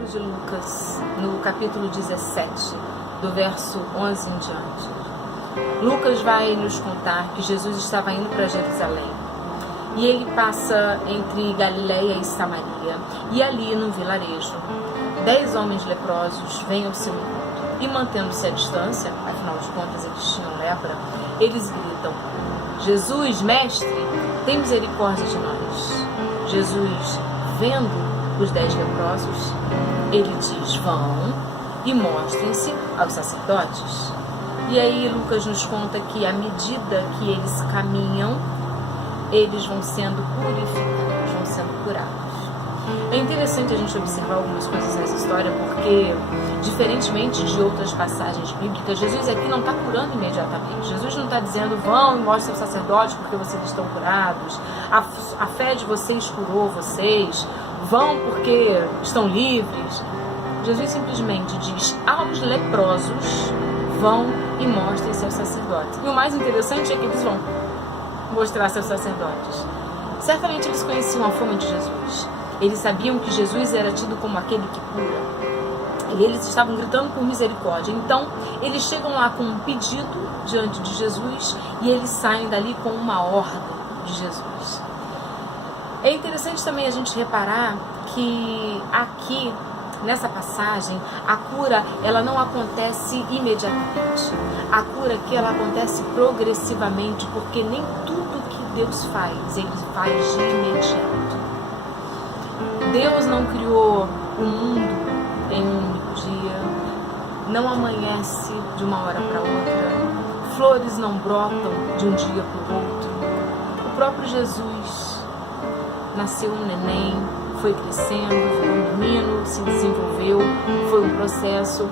livro de Lucas, no capítulo 17, do verso 11 em diante. Lucas vai nos contar que Jesus estava indo para Jerusalém. E ele passa entre Galileia e Samaria. E ali, num vilarejo, 10 homens leprosos vêm ao seu encontro. E mantendo-se à distância, afinal de contas eles tinham lepra, eles gritam: Jesus, mestre, tem misericórdia de nós. Jesus, vendo os 10 leprosos, ele diz: vão e mostrem-se aos sacerdotes. E aí Lucas nos conta que à medida que eles caminham, eles vão sendo purificados, vão sendo curados. É interessante a gente observar algumas coisas nessa história, porque, diferentemente de outras passagens bíblicas, Jesus aqui não está curando imediatamente. Jesus não está dizendo: vão e mostrem aos sacerdotes porque vocês estão curados, a fé de vocês curou vocês, vão porque estão livres. Jesus simplesmente diz aos leprosos: vão e mostrem seus sacerdotes. E o mais interessante é que eles vão mostrar seus sacerdotes. Certamente eles conheciam a fama de Jesus. Eles sabiam que Jesus era tido como aquele que cura. E eles estavam gritando por misericórdia. Então, eles chegam lá com um pedido diante de Jesus e eles saem dali com uma ordem de Jesus. É interessante também a gente reparar que aqui, nessa passagem, a cura, ela não acontece imediatamente. A cura aqui, ela acontece progressivamente, porque nem tudo que Deus faz, ele faz de imediato. Deus não criou o mundo em um único dia, não amanhece de uma hora para outra, flores não brotam de um dia para o outro. O próprio Jesus nasceu um neném, foi crescendo, virou um menino, se desenvolveu, foi um processo.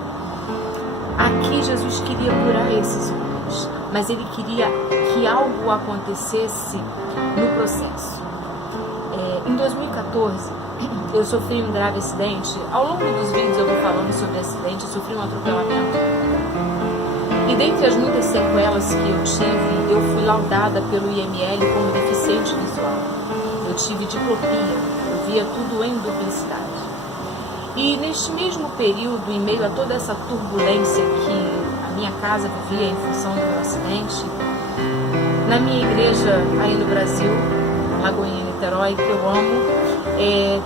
Aqui Jesus queria curar esses homens, mas ele queria que algo acontecesse no processo. Em 2014, eu sofri um grave acidente. Ao longo dos vídeos eu vou falando sobre acidente. Eu sofri um atropelamento. E dentre as muitas sequelas que eu tive, eu fui laudada pelo IML como deficiente visual. Eu tive diplopia, eu via tudo em duplicidade. E neste mesmo período, em meio a toda essa turbulência que a minha casa vivia em função do meu acidente, na minha igreja aí no Brasil, Lagoinha, Niterói, que eu amo,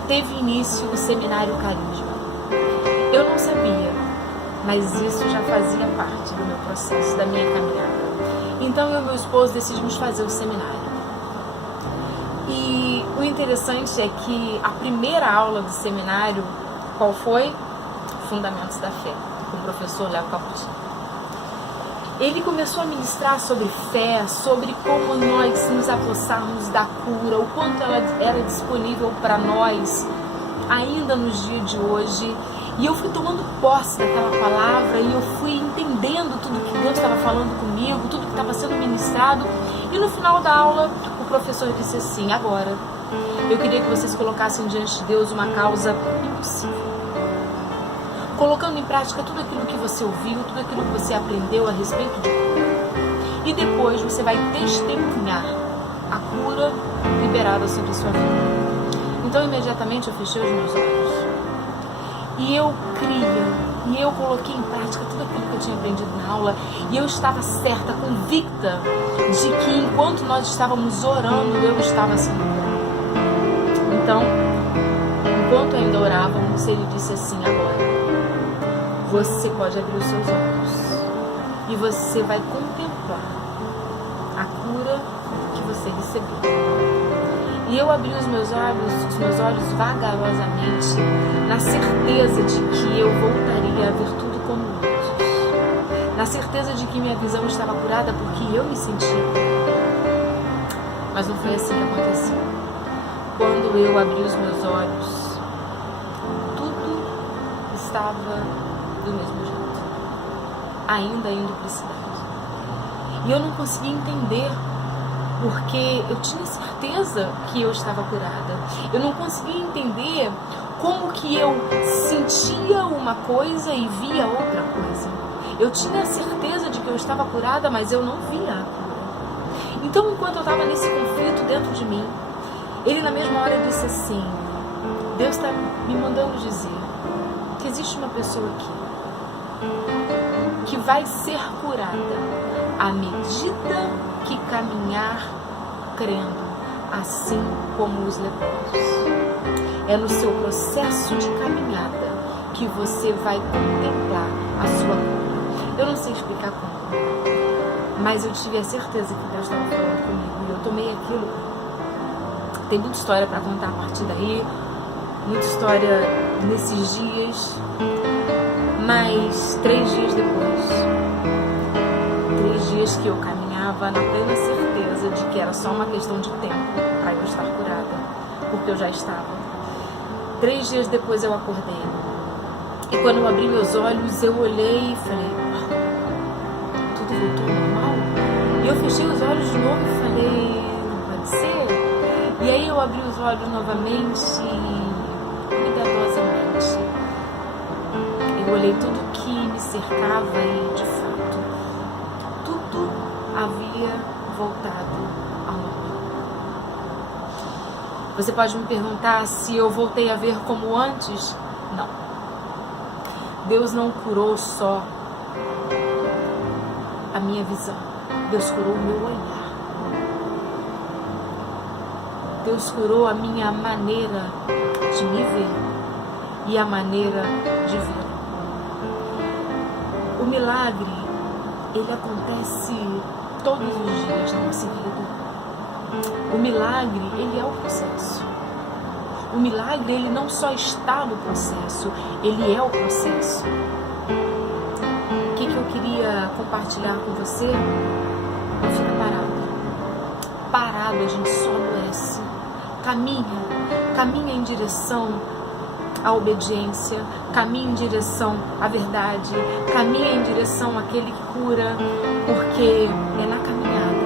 teve início o Seminário Carisma. Eu não sabia, mas isso já fazia parte do meu processo, da minha caminhada. Então eu e meu esposo decidimos fazer o seminário. E o interessante é que a primeira aula do seminário, qual foi? Fundamentos da Fé, com o professor Léo Capucci. Ele começou a ministrar sobre fé, sobre como nós nos apossarmos da cura, o quanto ela era disponível para nós ainda nos dias de hoje. E eu fui tomando posse daquela palavra e eu fui entendendo tudo que Deus estava falando comigo, tudo que estava sendo ministrado. E no final da aula, o professor disse assim: agora, eu queria que vocês colocassem diante de Deus uma causa impossível, colocando em prática tudo aquilo que você ouviu, tudo aquilo que você aprendeu a respeito de cura. E depois você vai testemunhar a cura liberada sobre a sua vida. Então, imediatamente eu fechei os meus olhos. E eu cria, e eu coloquei em prática tudo aquilo que eu tinha aprendido na aula. E eu estava certa, convicta, de que enquanto nós estávamos orando, eu estava sendo curada. Então, enquanto ainda orávamos, ele disse assim: agora, você pode abrir os seus olhos e você vai contemplar a cura que você recebeu. E eu abri os meus olhos vagarosamente, na certeza de que eu voltaria a ver tudo como antes, na certeza de que minha visão estava curada porque eu me sentia curada. Mas não foi assim que aconteceu. Quando eu abri os meus olhos, tudo estava do mesmo jeito, ainda em duplicidade. E eu não conseguia entender, porque eu tinha certeza que eu estava curada. Eu não conseguia entender como que eu sentia uma coisa e via outra coisa. Eu tinha certeza de que eu estava curada, mas eu não via a cura. Então, enquanto eu estava nesse conflito dentro de mim, ele na mesma hora disse assim: Deus está me mandando dizer que existe uma pessoa aqui que vai ser curada à medida que caminhar crendo, assim como os leprosos. É no seu processo de caminhada que você vai contemplar a sua cura. Eu não sei explicar como, mas eu tive a certeza que Deus estava falando comigo e eu tomei aquilo. Tem muita história para contar a partir daí, muita história nesses dias, mas 3 dias depois, 3 dias que eu caminhava na plena certeza de que era só uma questão de tempo para eu estar curada, porque eu já estava. 3 dias depois eu acordei e quando eu abri meus olhos eu olhei e falei, tudo voltou ao normal? E eu fechei os olhos de novo e falei, não pode ser? E aí eu abri os olhos novamente e cuidadosamente eu olhei tudo que me cercava e de fato tudo havia voltado ao normal. Você pode me perguntar se eu voltei a ver como antes? Não. Deus não curou só a minha visão. Deus curou o meu olhar. Deus curou a minha maneira de me ver e a maneira de ver. O milagre, ele acontece todos os dias na nossa vida. O milagre, ele é o processo. O milagre, ele não só está no processo, ele é o processo. O que eu queria compartilhar com você? Não fica parado. Parado, a gente só adoece. Caminha em direção à obediência, caminha em direção à verdade, caminha em direção àquele que cura, porque é na caminhada